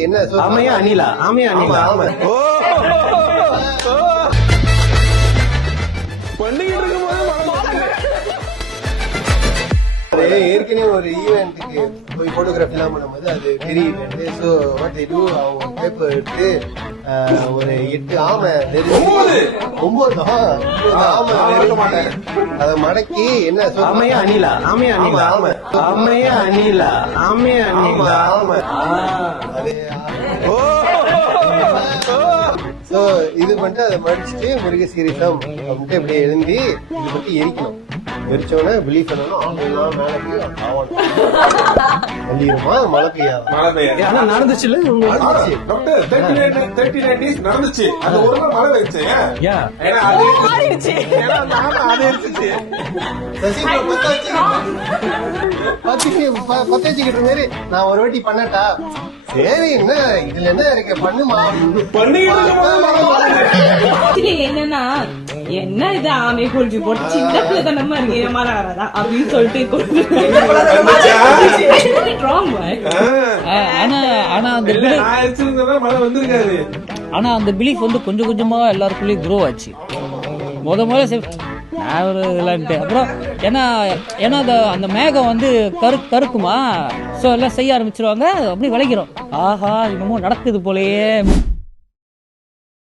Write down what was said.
என்ன ஆமையா அணிலா? ஆமையா அணிலா? ஆமா. ஏற்கனவே ஒரு ஈவெண்ட்டுக்கு போய் போட்டோகிராஃபி எல்லாம் பண்ணும்போது அது பெரிய event. So what I do, அவங்க பேப்பர் எடுத்து ஒரு 8 ஆமை 9 ஆமை அதை மடக்கி என்ன ஆமையா அணிலா? ஆமையா அணிலா? ஆமை. ஆமையா அணிலா? ஆமையா அணிலா? ஆமை. அது ஸோ இது பண்ணிட்டு அதை மடிச்சுட்டு முருகசீரிசம் அப்படின்ட்டு இப்படியே எழுந்தி இது மட்டும் எரிக்கணும். எரிச்சோடனே பிலீவ் பண்ணணும் மேல போய் தள்ளிடுமா மழை பெய்யாது. ஆனா நடந்துச்சுல நடந்துச்சு. அது ஒரு நாள் மழை வச்சு பத்த வச்சுக்கிட்டு மாரி நான் ஒரு வாட்டி பண்ணட்டா? சரி, என்ன இதுல என்ன இருக்கு, பண்ணுமா. என்னன்னா என்ன இது ஆமை கொள்வி போட்டு சின்ன பிள்ளை தானமா இருக்கு மழை வராதா அப்படின்னு சொல்லிட்டு ஆனா அந்த பிலீஃப் வந்து கொஞ்சம் கொஞ்சமா எல்லாருக்குள்ளயும் க்ரோ ஆச்சு. முதல்ல நான் ஒரு விளையாண்டு அப்புறம் ஏன்னா அந்த மேகம் வந்து கருக்குமா, ஸோ எல்லாம் செய்ய ஆரம்பிச்சிருவாங்க. அப்படி விளைக்கிறோம். ஆஹா இன்னமும் நடக்குது போலயே.